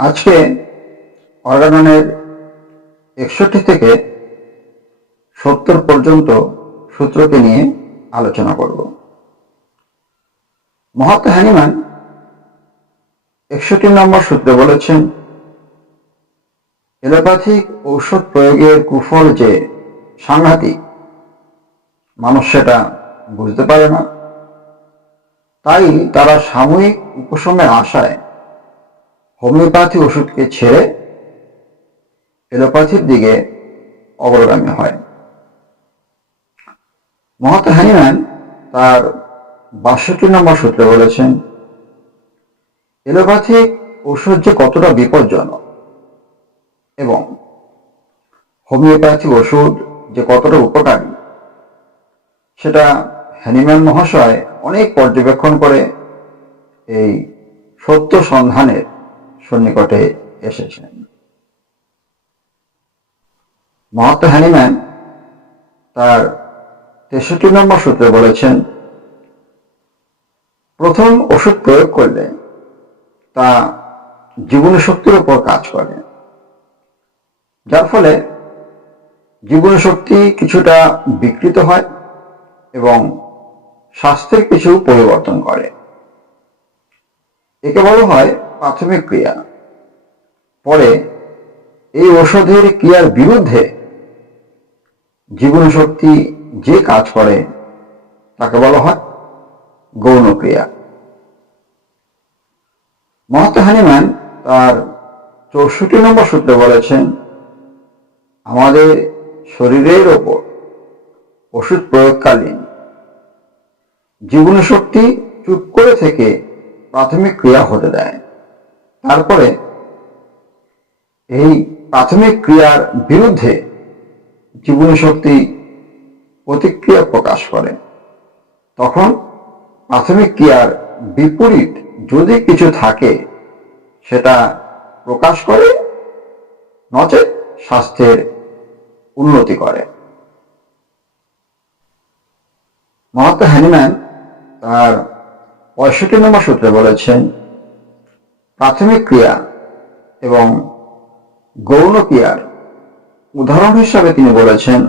আজকে অর্গাননের একষট্টি থেকে সত্তর পর্যন্ত সূত্রকে নিয়ে আলোচনা করব। মহাত্মা হ্যানিমান একষট্টি নম্বর সূত্রে বলেছেন, এলোপ্যাথিক ঔষধ প্রয়োগের কুফল যে সাংঘাতিক, মানুষ সেটা বুঝতে পারে না। তাই তারা সাময়িক উপশমের আশায় হোমিওপ্যাথি ওষুধকে ছেড়ে এলোপ্যাথির দিকে অগ্রগামী হয়। মহাত্মা হ্যানিম্যান তার বাষট্টি নম্বর সূত্রে বলেছেন এলোপ্যাথিক ওষুধ যে কতটা বিপজ্জনক এবং হোমিওপ্যাথি ওষুধ যে কতটা উপকারী, সেটা হ্যানিম্যান মহাশয় অনেক পর্যবেক্ষণ করে এই সত্য সন্ধানের সন্নিকটে এসেছেন মহাত্মা হ্যানিম্যান তার তেষট্টি নম্বর সূত্রে বলেছেন, প্রথম ওষুধ প্রয়োগ করলে তা জীবন শক্তির উপর কাজ করে। যার ফলে জীবনী শক্তি কিছুটা বিকৃত হয় এবং স্বাস্থ্যের কিছু পরিবর্তন করে। একে বলা হয় প্রাথমিক ক্রিয়া। পরে এই ওষুধের ক্রিয়ার বিরুদ্ধে জীবন শক্তি যে কাজ করে, তাকে বলা হয় গৌণ ক্রিয়া। মহাত্মা হানিম্যান তার চৌষট্টি নম্বর সূত্রে বলেছেন, আমাদের শরীরের ওপর ওষুধ প্রয়োগকালীন জীবনী শক্তি চুপ করে থেকে প্রাথমিক ক্রিয়া হতে দেয়। তারপরে এই প্রাথমিক ক্রিয়ার বিরুদ্ধে জীবনী শক্তি প্রতিক্রিয়া প্রকাশ করে। তখন প্রাথমিক ক্রিয়ার বিপরীত যদি কিছু থাকে, সেটা প্রকাশ করে, নচেত স্বাস্থ্যের উন্নতি করে। মহাত্মা হ্যানিম্যান তার পঁয়ষট্টি নম্বর সূত্রে বলেছেন, প্রাথমিক ক্রিয়া এবং গৌণ ক্রিয়ার উদাহরণ হিসাবে তিনি বলেছেন,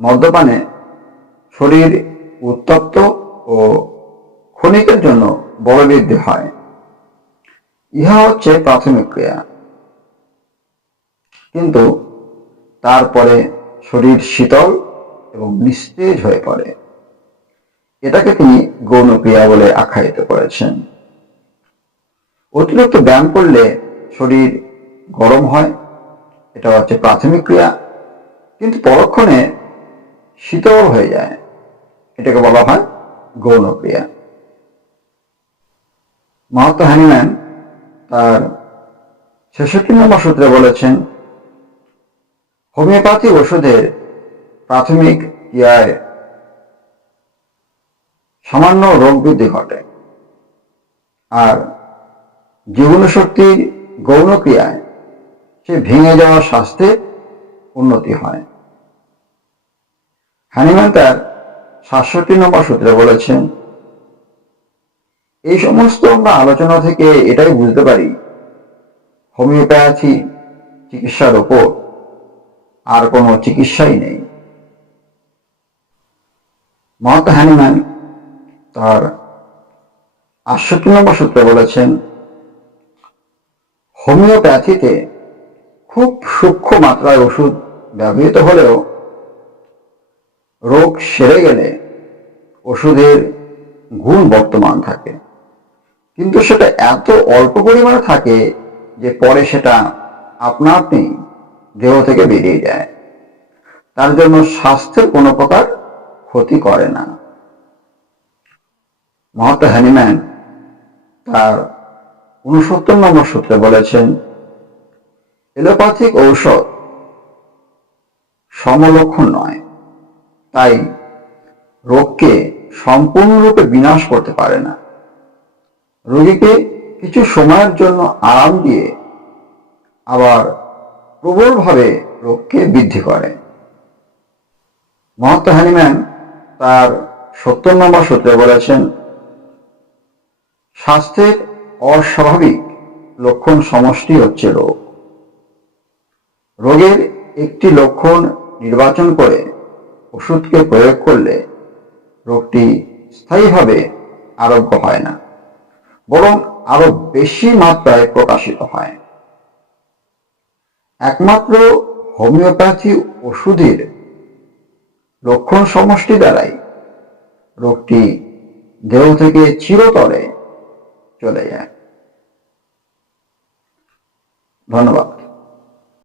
মদ্যপানে শরীর উত্তপ্ত ও ক্ষণিকের জন্য বড় বৃদ্ধি হয়। ইহা হচ্ছে প্রাথমিক ক্রিয়া। কিন্তু তারপরে শরীর শীতল এবং নিস্তেজ হয়ে পড়ে। এটাকে তিনি গৌণ ক্রিয়া বলে আখ্যায়িত করেছেন। অতিরিক্ত ব্যায়াম করলে শরীর গরম হয়, এটা হচ্ছে প্রাথমিক ক্রিয়া, কিন্তু পরক্ষণে শীতল হয়ে যায়। এটাকে বলা হয় গৌণ ক্রিয়া মাহাত্মা হ্যানিম্যান তার ছেষট্টি নম্বর সূত্রে বলেছেন, হোমিওপ্যাথি ওষুধের প্রাথমিক ক্রিয়ায় সামান্য রোগ বৃদ্ধি ঘটে। আর জীবন শক্তির গৌণ ক্রিয়ায় সে ভেঙে যাওয়া স্বাস্থ্যের উন্নতি হয়। হ্যানিম্যান তার সাতষট্টি নম্বর সূত্রে বলেছেন, এই সমস্ত আমরা আলোচনা থেকে এটাই বুঝতে পারি, হোমিওপ্যাথি চিকিৎসার ওপর আর কোনো চিকিৎসাই নেই। মহাত্মা হ্যানিম্যান তার আটষট্টি নম্বর সূত্রে বলেছেন, হোমিওপ্যাথিতে খুব সূক্ষ্ম মাত্রায় ওষুধ ব্যবহৃত হলেও রোগ সেরে গেলে ওষুধের গুণ বর্তমান থাকে। কিন্তু সেটা এত অল্প পরিমাণে থাকে যে পরে সেটা আপনা আপনি দেহ থেকে বেরিয়ে যায়। তার জন্য স্বাস্থ্যের কোনো প্রকার ক্ষতি করে না। মহাত্মা হ্যানিম্যান তার উনসত্তর নম্বর সূত্রে বলেছেন, এলোপ্যাথিক ঔষধ সমলক্ষণ নয়, তাই রোগকে সম্পূর্ণরূপে বিনাশ করতে পারে না। রোগীকে কিছু সময়ের জন্য আরাম দিয়ে আবার প্রবলভাবে রোগকে বৃদ্ধি করে। মহাত্মা হ্যানিম্যান তার সত্তর নম্বর সূত্রে বলেছেন স্বাস্থ্যের অস্বাভাবিক লক্ষণ সমষ্টি হচ্ছে রোগ। রোগের একটি লক্ষণ নির্বাচন করে ওষুধকে প্রয়োগ করলে রোগটি স্থায়ীভাবে আরোগ্য হয় না, বরং আরও বেশি মাত্রায় প্রকাশিত হয়। একমাত্র হোমিওপ্যাথি ওষুধের লক্ষণ সমষ্টি দ্বারাই রোগটি দেহ থেকে চিরতরে চলে যায়। ধন্যবাদ।